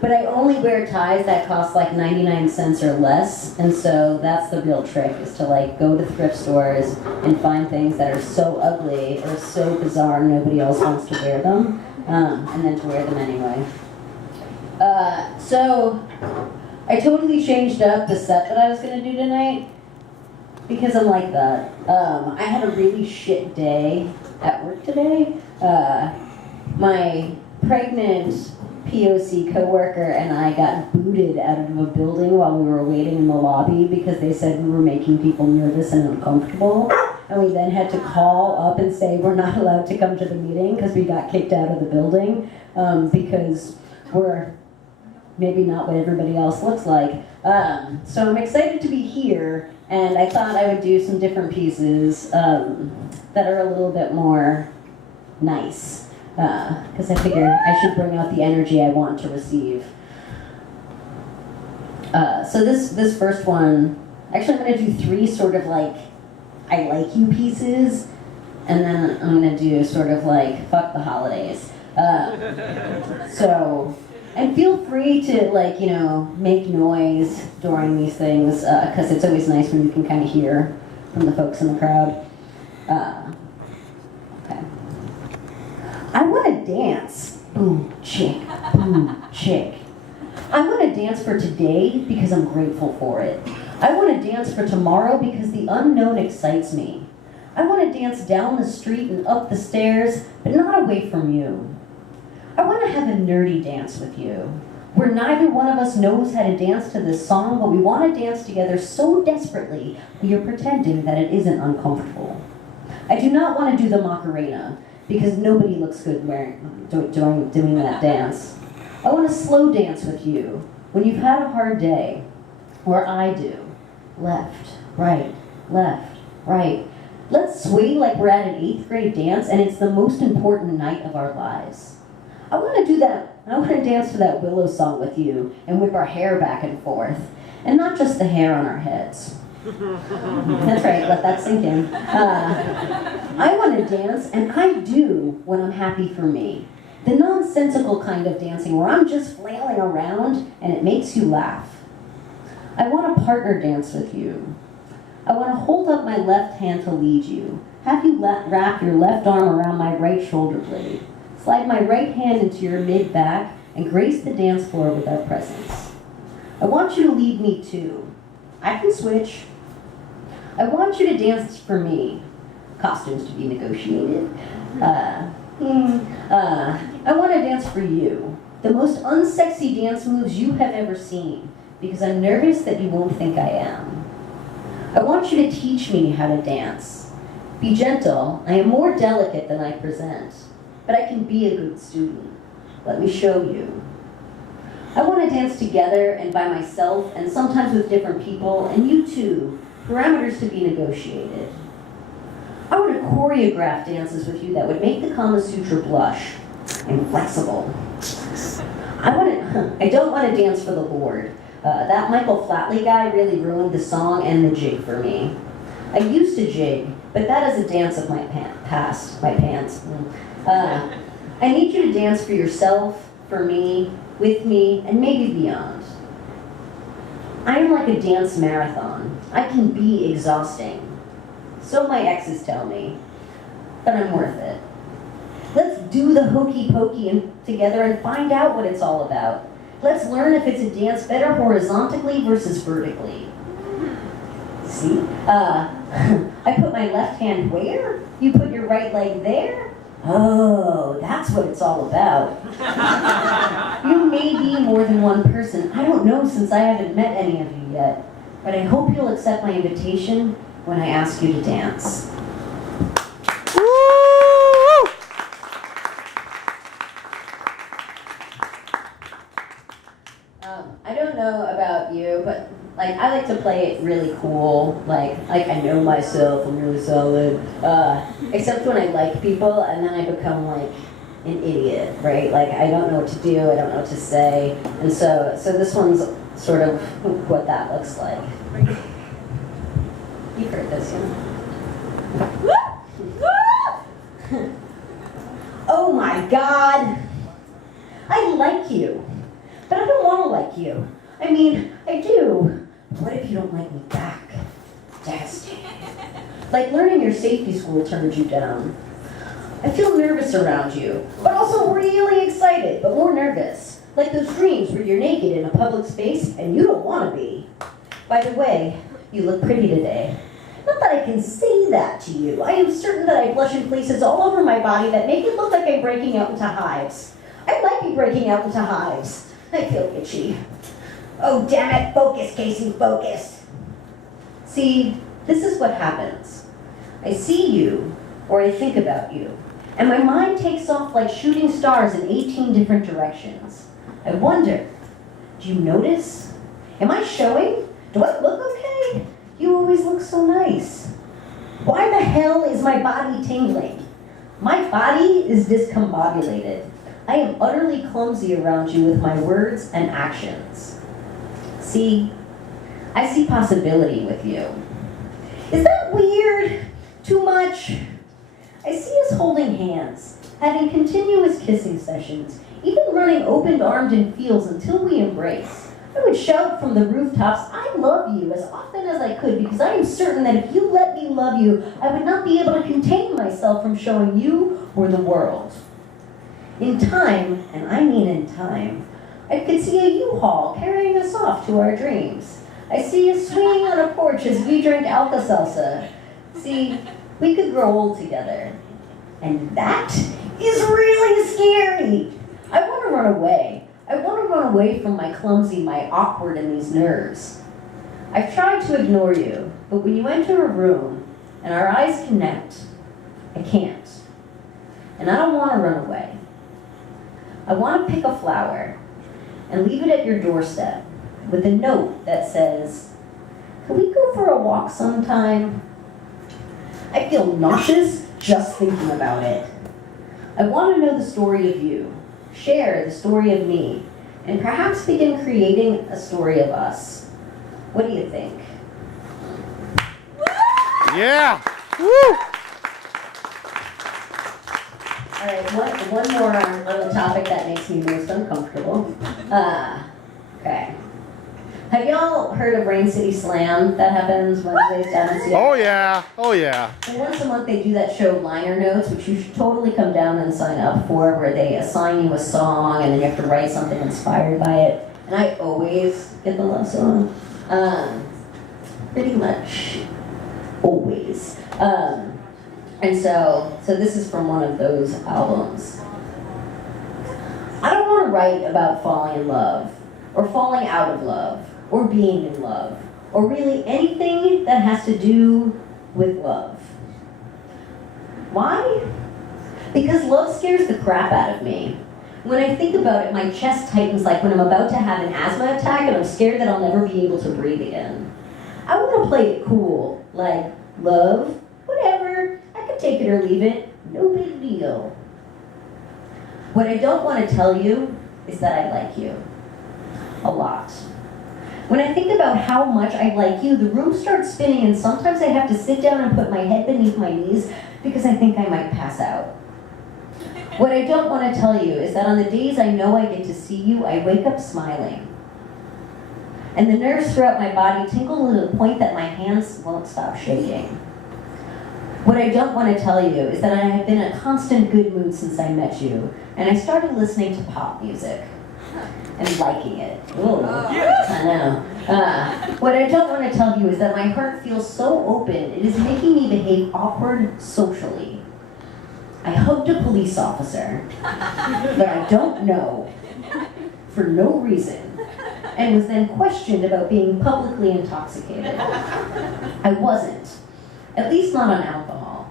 But I only wear ties that cost like 99 cents or less, and so that's the real trick, is to like go to thrift stores and find things that are so ugly or so bizarre nobody else wants to wear them, and then to wear them anyway. So I totally changed up the set that I was going to do tonight because I'm like that. I had a really shit day at work today. My pregnant POC coworker and I got booted out of a building while we were waiting in the lobby because they said we were making people nervous and uncomfortable. And we then had to call up and say we're not allowed to come to the meeting because we got kicked out of the building because we're maybe not what everybody else looks like. So I'm excited to be here, and I thought I would do some different pieces that are a little bit more nice. Because I figure I should bring out the energy I want to receive. So this first one, actually I'm going to do 3 sort of like I like you pieces, and then I'm going to do sort of like fuck the holidays. So, and feel free to like, you know, make noise during these things, because it's always nice when you can kind of hear from the folks in the crowd. Okay. I want to dance. Boom, chick, boom, chick. I want to dance for today because I'm grateful for it. I want to dance for tomorrow because the unknown excites me. I want to dance down the street and up the stairs, but not away from you. I want to have a nerdy dance with you, where neither one of us knows how to dance to this song, but we want to dance together so desperately we are pretending that it isn't uncomfortable. I do not want to do the Macarena, because nobody looks good doing that dance. I want to slow dance with you when you've had a hard day, or I do. Left, right, left, right. Let's sway like we're at an 8th grade dance and it's the most important night of our lives. I want to do that. I want to dance to that Willow song with you and whip our hair back and forth. And not just the hair on our heads. That's right, let that sink in. I want to dance, and I do when I'm happy for me. The nonsensical kind of dancing where I'm just flailing around and it makes you laugh. I want a partner dance with you. I want to hold up my left hand to lead you. Have you wrap your left arm around my right shoulder blade. Slide my right hand into your mid-back and grace the dance floor with our presence. I want you to lead me too. I can switch. I want you to dance for me. Costumes to be negotiated. I want to dance for you. The most unsexy dance moves you have ever seen, because I'm nervous that you won't think I am. I want you to teach me how to dance. Be gentle. I am more delicate than I present, but I can be a good student. Let me show you. I want to dance together and by myself and sometimes with different people, and you too. Parameters to be negotiated. I want to choreograph dances with you that would make the Kama Sutra blush and flexible. I don't want to dance for the Lord. That Michael Flatley guy really ruined the song and the jig for me. I used to jig, but that is a dance of my past, my pants. I need you to dance for yourself, for me, with me, and maybe beyond. I am like a dance marathon. I can be exhausting. So my exes tell me, but I'm worth it. Let's do the hokey pokey together and find out what it's all about. Let's learn if it's a dance better horizontally versus vertically. See? I put my left hand where? You put your right leg there? Oh, that's what it's all about. You may be more than one person. I don't know since I haven't met any of you yet. But I hope you'll accept my invitation when I ask you to dance. I don't know about you, but like I like to play it really cool. Like I know myself, I'm really solid. Except when I like people, and then I become like an idiot, right? Like I don't know what to do, I don't know what to say, and so this one's sort of what that looks like. You've heard this, you know? Oh my God! I like you, but I don't like you. I mean, I do. But what if you don't like me back? Devastating. Like learning your safety school turned you down. I feel nervous around you, but also really excited, but more nervous. Like those dreams where you're naked in a public space and you don't want to be. By the way, you look pretty today. Not that I can say that to you. I am certain that I blush in places all over my body that make it look like I'm breaking out into hives. I might be breaking out into hives. I feel itchy. Oh, damn it, focus, Casey, focus. See, this is what happens. I see you, or I think about you, and my mind takes off like shooting stars in 18 different directions. I wonder, do you notice? Am I showing? Do I look okay? You always look so nice. Why the hell is my body tingling? My body is discombobulated. I am utterly clumsy around you with my words and actions. See, I see possibility with you. Is that weird? Too much? I see us holding hands, having continuous kissing sessions, even running open-armed in fields until we embrace. I would shout from the rooftops, I love you, as often as I could, because I am certain that if you let me love you, I would not be able to contain myself from showing you or the world. In time, and I mean in time, I could see a U-Haul carrying us off to our dreams. I see us swinging on a porch as we drink Alka-Seltzer. See, we could grow old together. And that is really scary. I want to run away. I want to run away from my clumsy, my awkward, and these nerves. I've tried to ignore you, but when you enter a room and our eyes connect, I can't. And I don't want to run away. I want to pick a flower and leave it at your doorstep with a note that says, "Can we go for a walk sometime?" I feel nauseous just thinking about it. I want to know the story of you, share the story of me, and perhaps begin creating a story of us. What do you think? Yeah! Woo! All right, one more on the topic that makes me most uncomfortable. Okay. Have y'all heard of Rain City Slam? That happens Wednesdays down in Seattle. Oh yeah, oh yeah. And once a month they do that show Liner Notes, which you should totally come down and sign up for, where they assign you a song and then you have to write something inspired by it. And I always get the love song. Pretty much always. And so this is from one of those albums. I don't want to write about falling in love, or falling out of love, or being in love, or really anything that has to do with love. Why? Because love scares the crap out of me. When I think about it, my chest tightens like when I'm about to have an asthma attack and I'm scared that I'll never be able to breathe again. I want to play it cool, like, love, whatever, I can take it or leave it, no big deal. What I don't want to tell you is that I like you. A lot. When I think about how much I like you, the room starts spinning and sometimes I have to sit down and put my head beneath my knees because I think I might pass out. What I don't want to tell you is that on the days I know I get to see you, I wake up smiling. And the nerves throughout my body tingle to the point that my hands won't stop shaking. What I don't want to tell you is that I have been in a constant good mood since I met you, and I started listening to pop music. And liking it. Ooh, I know. What I don't want to tell you is that my heart feels so open, it is making me behave awkward socially. I hugged a police officer that I don't know for no reason, and was then questioned about being publicly intoxicated. I wasn't, at least not on alcohol.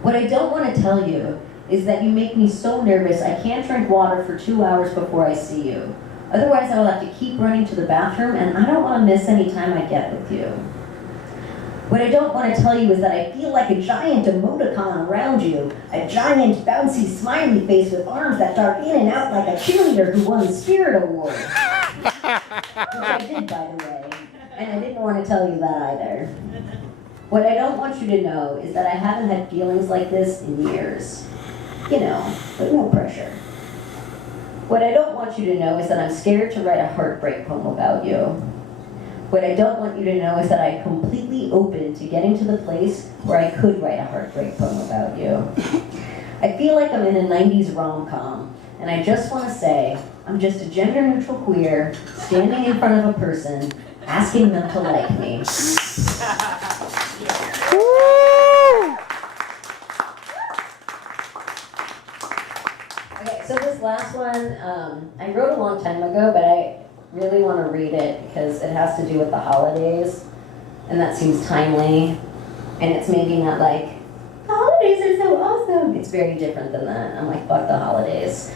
What I don't want to tell you is that you make me so nervous I can't drink water for 2 hours before I see you. Otherwise I will have to keep running to the bathroom and I don't want to miss any time I get with you. What I don't want to tell you is that I feel like a giant emoticon around you, a giant bouncy smiley face with arms that dart in and out like a cheerleader who won the Spirit Award. Which I did, by the way, and I didn't want to tell you that either. What I don't want you to know is that I haven't had feelings like this in years. You know, but no pressure. What I don't want you to know is that I'm scared to write a heartbreak poem about you. What I don't want you to know is that I'm completely open to getting to the place where I could write a heartbreak poem about you. I feel like I'm in a 90s rom-com, and I just want to say, I'm just a gender-neutral queer standing in front of a person, asking them to like me. Okay, so this last one, I wrote a long time ago, but I really want to read it because it has to do with the holidays, and that seems timely, and it's maybe not like, the holidays are so awesome. It's very different than that. I'm like, fuck the holidays.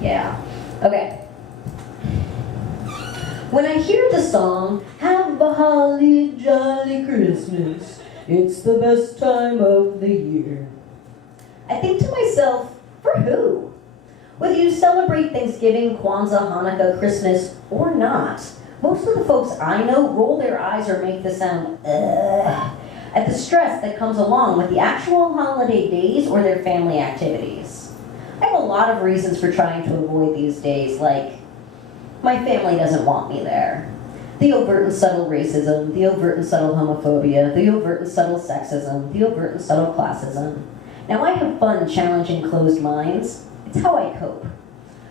Yeah. Okay. When I hear the song, have a holly jolly Christmas, it's the best time of the year, I think to myself, for who? Whether you celebrate Thanksgiving, Kwanzaa, Hanukkah, Christmas, or not, most of the folks I know roll their eyes or make the sound, ugh, at the stress that comes along with the actual holiday days or their family activities. I have a lot of reasons for trying to avoid these days, like, my family doesn't want me there. The overt and subtle racism, the overt and subtle homophobia, the overt and subtle sexism, the overt and subtle classism. Now I have fun challenging closed minds. It's how I cope.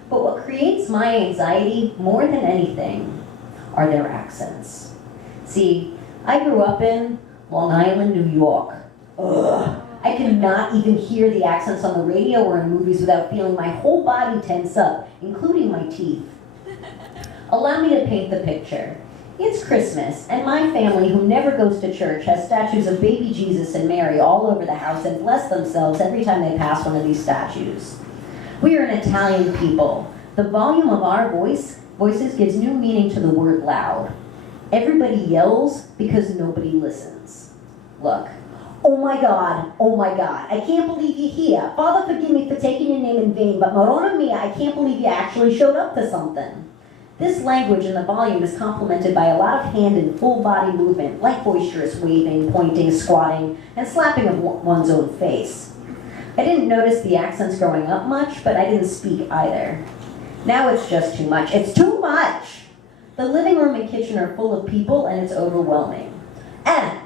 But what creates my anxiety more than anything are their accents. See, I grew up in Long Island, New York. Ugh. I cannot even hear the accents on the radio or in movies without feeling my whole body tense up, including my teeth. Allow me to paint the picture. It's Christmas, and my family, who never goes to church, has statues of baby Jesus and Mary all over the house and bless themselves every time they pass one of these statues. We are an Italian people. The volume of our voices gives new meaning to the word loud. Everybody yells because nobody listens. Look. Oh my God, I can't believe you're here. Father, forgive me for taking your name in vain, but Marona Mia, I can't believe you actually showed up to something. This language and the volume is complemented by a lot of hand and full body movement, like boisterous waving, pointing, squatting, and slapping of one's own face. I didn't notice the accents growing up much, but I didn't speak either. Now it's just too much. It's too much! The living room and kitchen are full of people, and it's overwhelming.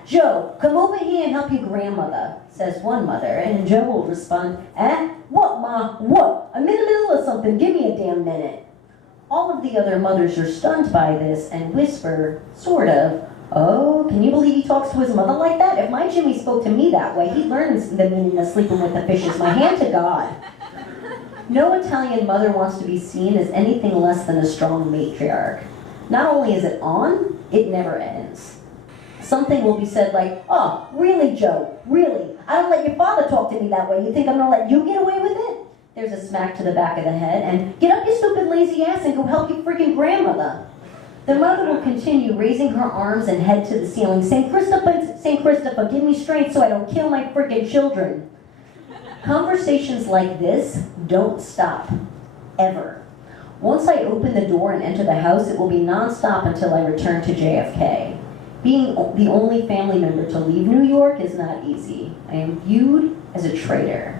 Joe, come over here and help your grandmother, says one mother, and Joe will respond, what, Ma, what? I'm in the middle of something, give me a damn minute. All of the other mothers are stunned by this and whisper, sort of, oh, can you believe he talks to his mother like that? If my Jimmy spoke to me that way, he'd learn the meaning of sleeping with the fishes. My hand to God. No Italian mother wants to be seen as anything less than a strong matriarch. Not only is it on, it never ends. Something will be said like, oh, really, Joe, really? I don't let your father talk to me that way. You think I'm gonna let you get away with it? There's a smack to the back of the head, and get up, you stupid lazy ass, and go help your freaking grandmother. The mother will continue raising her arms and head to the ceiling, St. Christopher, give me strength so I don't kill my freaking children. Conversations like this don't stop, ever. Once I open the door and enter the house, it will be nonstop until I return to JFK. Being the only family member to leave New York is not easy. I am viewed as a traitor.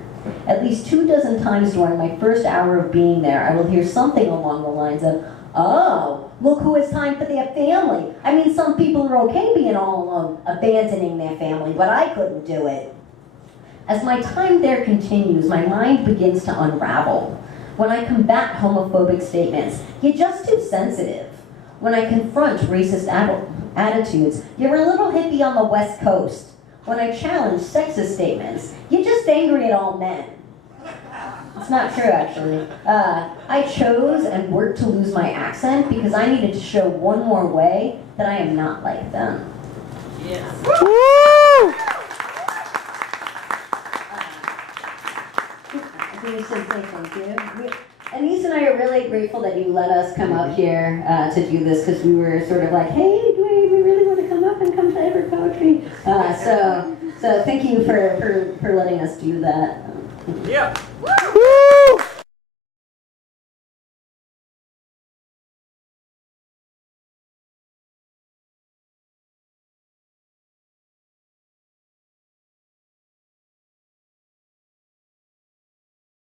At least 24 times during my first hour of being there, I will hear something along the lines of, oh, look who has time for their family. I mean, some people are okay being all alone, abandoning their family, but I couldn't do it. As my time there continues, my mind begins to unravel. When I combat homophobic statements, you're just too sensitive. When I confront racist attitudes, you're a little hippie on the West Coast. When I challenge sexist statements, you're just angry at all men. It's not true, actually. I chose and worked to lose my accent because I needed to show one more way that I am not like them. Yes. Woo! I think we should say thank you. Anise and I are really grateful that you let us come up here to do this because we were sort of like, hey, do we really want to come up and come to Everett Poetry? So thank you for letting us do that. Yeah.